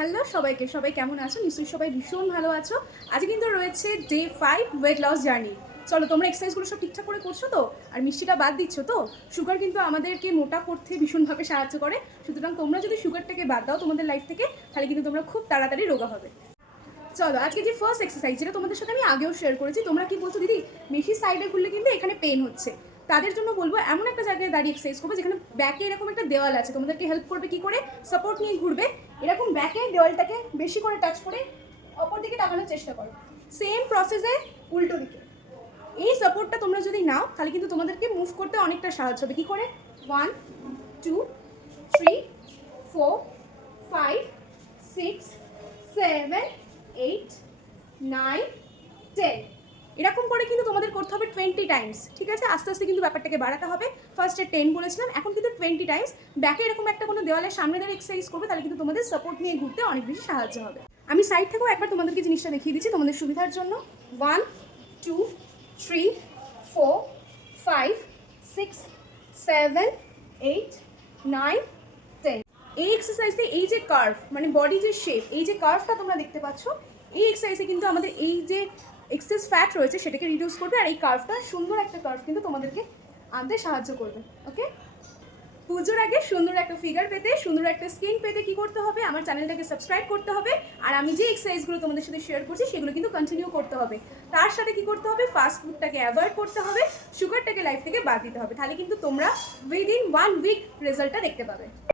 Hello সবাইকে, সবাই কেমন আছো? নিশ্চয়ই সবাই ভীষণ ভালো আছো। আজকে কিন্তু রয়েছে ডে 5 ওয়েট লস জার্নি। চলো, তোমরা এক্সারসাইজগুলো সব ঠিকঠাক করে করছো তো? আর মিষ্টিটা বাদ দিচ্ছ তো? সুগার কিন্তু আমাদেরকে মোটা করতে ভীষণভাবে সাহায্য করে। সুতরাং তোমরা যদি সুগারটাকে বাদ দাও তোমাদের লাইফ থেকে, তাহলে কিন্তু তোমরা খুব তাড়াতাড়ি রোগা হবে। চলো, আজকে যে ফার্স্ট এক্সারসাইজ, যেটা তোমাদের সাথে আমি আগেও শেয়ার করেছি, তোমরা কি বলছো দিদি মেশির সাইডে ঘুরলে কিন্তু এখানে পেন হচ্ছে? তাদের জন্য বলবো এমন একটা জায়গায় দাঁড়িয়ে এক্সারসাইজ করবে যেখানে ব্যাকে এরকম একটা দেওয়াল আছে, তোমাদেরকে হেল্প করবে কি করে সাপোর্ট নিয়ে ঘুরবে। এরকম ব্যাকে দেওয়ালটাকে বেশি করে টাচ করে অপর দিকে টাকানোর চেষ্টা করো, সেম প্রসেসে উল্টো দিকে। এই সাপোর্টটা তোমরা যদি নাও তাহলে কিন্তু তোমাদেরকে মুভ করতে অনেকটা সাহায্য হবে। কি করে? 1 2 3 4 5 6 7 8 9 10। এরকম করে কিন্তু তোমাদের করতে হবে 20 টাইমস। ঠিক আছে, আস্তে আস্তে কিন্তু ব্যাপারটাকে বাড়াতে হবে। ফার্স্টে 10 বলেছিলাম, এখন কিন্তু 20 টাইমস ব্যাকে এরকম একটা কোনো দেওয়ালের সামনে দাঁড়িয়ে এক্সারসাইজ করবে, তাহলে কিন্তু তোমাদের সাপোর্ট নিয়ে ঘুরতে অনেক বেশি সাহায্য হবে। আমি সাইড থেকেও একবার তোমাদেরকে জিনিসটা দেখিয়ে দিচ্ছি তোমাদের সুবিধার জন্য। 1 2 3 4 5 6 7 8 9 10। এই এক্সারসাইজে এই যে কার্ভ, মানে বডি যে শেপ, এই যে কার্ভটা তোমরা দেখতে পাচ্ছ, এই এক্সারসাইজে কিন্তু আমাদের এই যে এক্সেস ফ্যাট রয়েছে সেটাকে রিডিউস করবে, আর এই কার্ভটা সুন্দর একটা কার্ভ কিন্তু তোমাদেরকে আনতে সাহায্য করবে। ওকে, পুজোর আগে সুন্দর একটা ফিগার পেতে, সুন্দর একটা স্কিন পেতে কি করতে হবে? আমার চ্যানেলটাকে সাবস্ক্রাইব করতে হবে, আর আমি যে এক্সারসাইজগুলো তোমাদের সাথে শেয়ার করছি সেগুলো কিন্তু কন্টিনিউ করতে হবে। তার সাথে কি করতে হবে? ফাস্ট ফুডটাকে অ্যাভয়েড করতে হবে, সুগারটাকে লাইফ থেকে বাদ দিতে হবে, তাহলে কিন্তু তোমরা উইদিন 1 উইক রেজাল্টটা দেখতে পাবে।